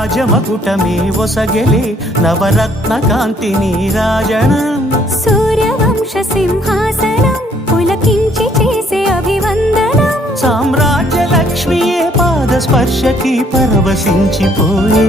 రాజమకుటమే ఒసగెలే నవరత్న కాంతి నీరాజనం సూర్యవంశ సింహాసనం పులకించి చేసే అభివందనం సామ్రాజ్య లక్ష్మియే పాద స్పర్శకి పరవశించిపోయే